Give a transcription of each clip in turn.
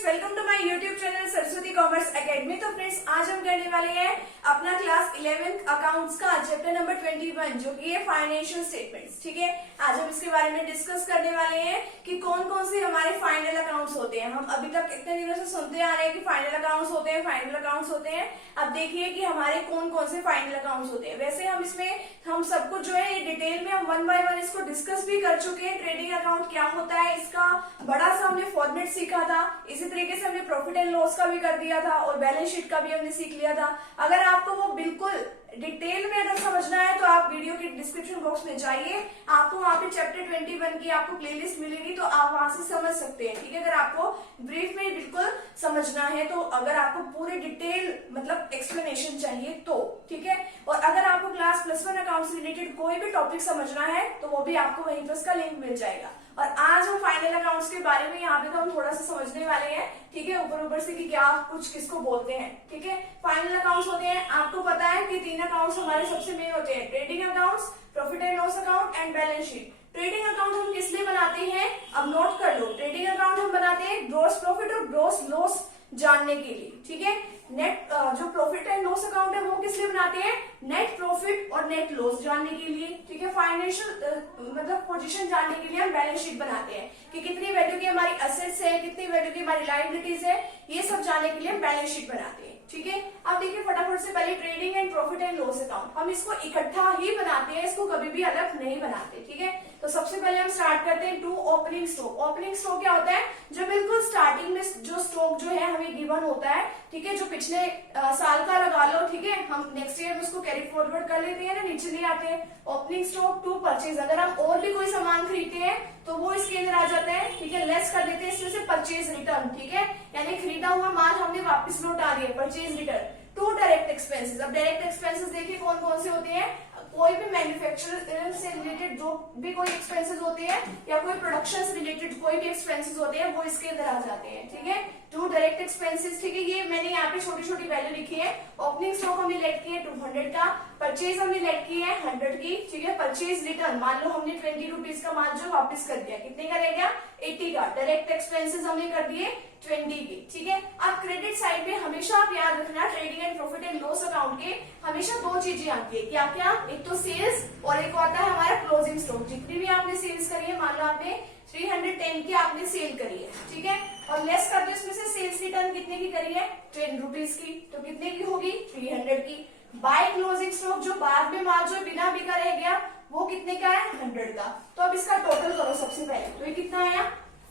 Friends, welcome to my YouTube channel Saraswati commerce academy. तो friends, आज हम करने वाले हैं अपना क्लास 11th अकाउंट्स का चैप्टर नंबर 21 जो कि है फाइनेंशियल स्टेटमेंट्स। ठीक है, आज हम इसके बारे में डिस्कस करने वाले हैं कि कौन कौन से हमारे फाइनल अकाउंट्स होते हैं। हम अभी तक इतने दिनों से सुनते आ रहे हैं कि फाइनल अकाउंट्स होते हैं, फाइनल अकाउंट्स होते हैं। अब देखिए कि हमारे कौन कौन से फाइनल अकाउंट्स होते हैं। वैसे हम इसमें हम सब कुछ जो है ये डिटेल में हम 1 बाय 1 इसको डिस्कस भी कर चुके हैं। ट्रेडिंग अकाउंट क्या होता है, इसका बड़ा सा हमने फॉर्मेट सीखा था। इसी तरीके से हमने प्रॉफिट एंड लॉस का भी कर दिया था और बैलेंस शीट का भी हमने सीख लिया था। अगर आपको वो बिल्कुल डिटेल में अगर समझना है तो आप वीडियो के डिस्क्रिप्शन बॉक्स में जाइए, आपको वहां पे चैप्टर 21 की आपको प्लेलिस्ट मिलेगी, तो आप वहां से समझ सकते हैं। ठीक है, अगर आपको ब्रीफ में बिल्कुल समझना है तो, अगर आपको पूरे डिटेल मतलब एक्सप्लेनेशन चाहिए तो ठीक है। और अगर आपको क्लास +1 अकाउंट से रिलेटेड कोई भी टॉपिक समझना है तो वो भी आपको वहीं पर उसका लिंक मिल जाएगा। और आज हम फाइनल अकाउंट्स के बारे में यहाँ पे तो हम थोड़ा सा समझने वाले हैं। ठीक है, ऊपर ऊपर से कि क्या कुछ किसको बोलते हैं। ठीक है, फाइनल अकाउंट्स होते हैं, आपको पता है कि 3 अकाउंट्स हमारे सबसे मेन होते हैं, trading accounts, profit and loss account and balance sheet. Trading account हम किस लिए बनाते हैं, अब नोट कर लो। ट्रेडिंग अकाउंट हम बनाते हैं ग्रॉस प्रॉफिट और ग्रॉस लॉस जानने के लिए। ठीक है, नेट जो प्रॉफिट एंड लॉस अकाउंट है वो किस लिए बनाते हैं, नेट प्रॉफिट और नेट लॉस जानने के लिए। ठीक है, फाइनेंशियल मतलब पोजीशन जानने के लिए हम बैलेंस शीट बनाते हैं कि कितनी वैल्यू की हमारी असेट्स है, कितनी वैल्यू की हमारी लायबिलिटीज है, ये सब जानने के लिए हम बैलेंस शीट बनाते हैं। ठीक है, अब देखिए फटाफट से पहले trading and profit and loss account हम इसको इकट्ठा ही बनाते हैं, इसको कभी भी अलग नहीं बनाते। ठीक है, तो सबसे पहले हम स्टार्ट करते हैं to opening stock. Opening stock क्या होता है, जो बिल्कुल स्टार्टिंग में जो स्टॉक जो है हमें गिवन होता है। ठीक है, जो पिछले साल का लगा लो। ठीक है, हम नेक्स्ट ईयर में उसको कैरी फॉरवर्ड कर लेते हैं ना, नीचे ले आते हैं। ओपनिंग स्टॉक टू परचेज, अगर हम और भी कोई सामान खरीदते हैं तो वो इसके अंदर आ जाता है। ठीक है, लेस कर देते हैं इसमें से परचेज रिटर्न। ठीक है, यानी खरीदा हुआ माल हमने वापस लौटा दिया, purchase return. To direct expenses, अब डायरेक्ट एक्सपेंसेस देखिए कौन कौन से होते हैं। कोई भी मैन्युफैक्चर से रिलेटेड जो भी कोई एक्सपेंसेस होते हैं या कोई प्रोडक्शन से रिलेटेड कोई भी एक्सपेंसेस होते हैं वो इसके अंदर आ जाते हैं। ठीक है, टू डायरेक्ट एक्सपेंसेस। ठीक है, ये मैंने यहाँ पे छोटी छोटी वैल्यू लिखी है। ओपनिंग स्टॉक हमने लेट की है 200 का, परचेज हमने लेट की है 100 की। ठीक है, परचेज रिटर्न मान लो हमने 20 रुपीज का माल जो वापस कर दिया, कितने का रह गया 80 का। डायरेक्ट एक्सपेंसेस हमने कर दिए 20 की। ठीक है, अब क्रेडिट साइड पे हमेशा आप याद रखना, trading and profit and loss account के हमेशा 2 चीजें आती है। क्या क्या, एक तो सेल्स और एक आता है हमारा क्लोजिंग स्टॉक। जितनी भी आपने सेल्स करी है, मान लो आपने 310 की आपने सेल करी है। ठीक है, और लेस कर दो इसमें से सेल्स रिटर्न कितने की करी है 10 रुपीज की, तो कितने की होगी 300 की। बाय क्लोजिंग स्टॉक, जो बाद में माल जो बिना बिका रह गया वो कितने का है 100 का। तो अब इसका टोटल करो सबसे पहले, तो ये कितना आया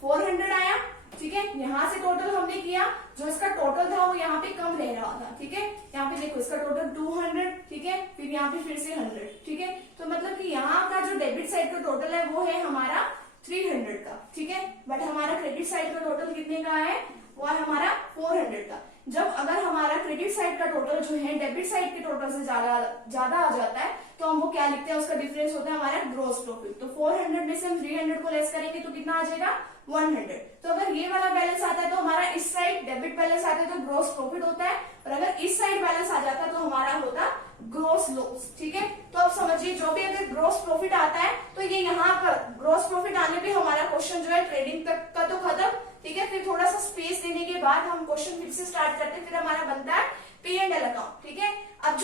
400 आया। ठीक है, यहाँ से टोटल हमने किया, जो इसका टोटल था वो यहाँ पे कम रह रहा था। ठीक है, यहाँ पे देखो इसका टोटल 200। ठीक है, फिर यहाँ पे फिर से 100। ठीक है, तो मतलब कि यहाँ का जो डेबिट साइड का टोटल है वो है हमारा 300 का। ठीक है, बट हमारा क्रेडिट साइड का टोटल कितने का है, वो है हमारा 400 का। जब अगर हमारा क्रेडिट साइड का टोटल जो है डेबिट साइड के टोटल से ज्यादा आ जाता है तो हम वो क्या लिखते हैं, उसका डिफरेंस होता है हमारा ग्रॉस प्रॉफिट। तो 400 में से हम 300 को लेस करेंगे तो कितना आ जाएगा 100। तो अगर ये वाला बैलेंस आता है तो हमारा इस साइड डेबिट बैलेंस आता है तो ग्रॉस प्रॉफिट होता है, और अगर इस साइड बैलेंस आ जाता है तो हमारा होता ग्रॉस लॉस। ठीक है, तो अब समझिए जो भी अगर ग्रॉस प्रॉफिट आता है तो ये यहाँ पर ग्रॉस प्रॉफिट आने पे हमारा क्वेश्चन जो है ट्रेडिंग तक का तो खत्म। ठीक है, फिर थोड़ा सा स्पेस देने के बाद हम क्वेश्चन फिर से स्टार्ट करते हैं, फिर हमारा बनता है P&L अकाउंट। ठीक है, अब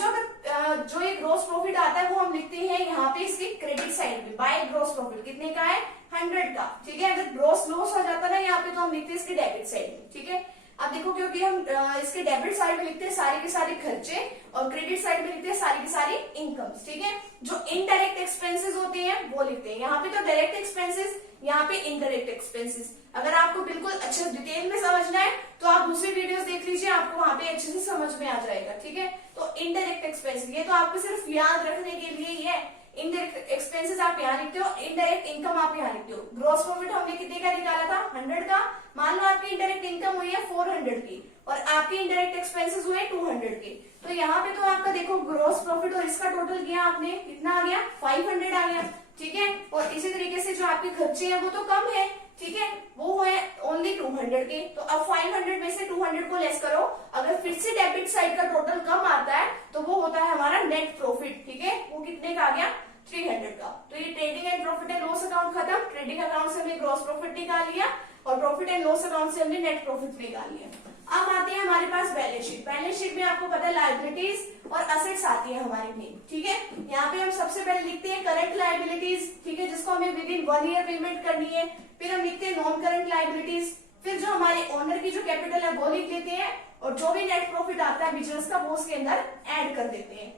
जो ये ग्रॉस प्रॉफिट आता है वो हम लिखते हैं यहाँ पे इसकी क्रेडिट साइड में, बाय ग्रॉस प्रॉफिट कितने का है 100 का। ठीक है, अगर ग्रॉस लॉस हो जाता है ना यहाँ पे तो हम लिखते हैं इसके डेबिट साइड में। ठीक है, अब देखो क्योंकि हम इसके डेबिट साइड में लिखते हैं सारे के सारे खर्चे और क्रेडिट साइड में लिखते हैं सारी की सारी इनकम्स। ठीक है, जो इनडायरेक्ट एक्सपेंसेस होते हैं वो लिखते हैं यहाँ पे, तो डायरेक्ट एक्सपेंसेस, यहाँ पे इनडायरेक्ट एक्सपेंसेस। अगर आपको बिल्कुल अच्छे डिटेल में समझना है तो आप दूसरी वीडियोस देख लीजिए, आपको वहां पे अच्छे से समझ में आ जाएगा। ठीक है, तो इनडायरेक्ट एक्सपेंसेस ये तो आपको सिर्फ याद रखने के लिए ही है। इनडायरेक्ट एक्सपेंसेस आप यहाँ लिखते हो, इनडायरेक्ट इनकम आप यहाँ लिखते हो। ग्रॉस प्रॉफिट हमने कितने का निकाला था 100 का, मान लो आपकी इनडायरेक्ट इनकम हुई है 400 की और आपके इनडायरेक्ट एक्सपेंसेस हुए 200 के, तो यहाँ पे तो आपका देखो ग्रॉस प्रॉफिट और इसका टोटल किया आपने, कितना आ गया 500 आ गया। ठीक है, और इसी तरीके से जो आपके खर्चे हैं वो तो कम है। ठीक है, वो है ओनली 200 के, तो अब 500 में से 200 को लेस करो, अगर फिर से डेबिट साइड का टोटल कम आता है तो वो होता है हमारा नेट प्रॉफिट। ठीक है, वो कितने का आ गया 300 का। तो ये trading and profit and loss account खत्म। ट्रेडिंग अकाउंट से हमने ग्रॉस प्रॉफिट निकाल लिया, और प्रॉफिट एंड लॉस अकाउंट से हमने नेट प्रॉफिट निकाली है। अब आते हैं हमारे पास बैलेंस शीट। बैलेंस शीट में आपको पता है लायबिलिटीज और असेट्स आती है हमारी मेन, ठीक है। यहाँ पे हम सबसे पहले लिखते हैं करंट लायबिलिटीज, ठीक है, जिसको हमें विद इन 1 ईयर पेमेंट करनी है। फिर हम लिखते हैं नॉन करंट लायबिलिटीज, फिर जो हमारे ओनर की जो कैपिटल है वो लिख लेते हैं, और जो भी नेट प्रॉफिट आता है बिजनेस का वो उसके अंदर ऐड कर देते हैं,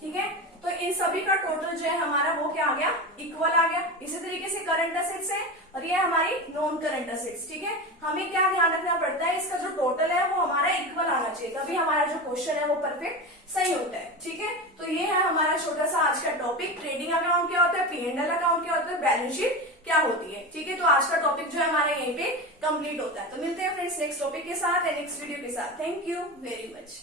ठीक है। तो इन सभी का टोटल जो है हमारा वो क्या आ गया, इक्वल आ गया। इसी तरीके से करंट असेट्स है और ये हमारी नॉन करंट असेट्स, ठीक है। हमें क्या ध्यान रखना पड़ता है, इसका जो टोटल है वो हमारा इक्वल आना चाहिए, तभी हमारा जो क्वेश्चन है वो परफेक्ट सही होता है, ठीक है। तो ये है हमारा छोटा सा आज का टॉपिक, ट्रेडिंग अकाउंट क्या होता है, P&L अकाउंट क्या होता है, बैलेंस शीट क्या होती है, ठीक है। तो आज का टॉपिक जो है हमारा यहीं पे कंप्लीट होता है। तो मिलते हैं फ्रेंड्स नेक्स्ट टॉपिक के साथ, नेक्स्ट वीडियो के साथ। Thank you very much.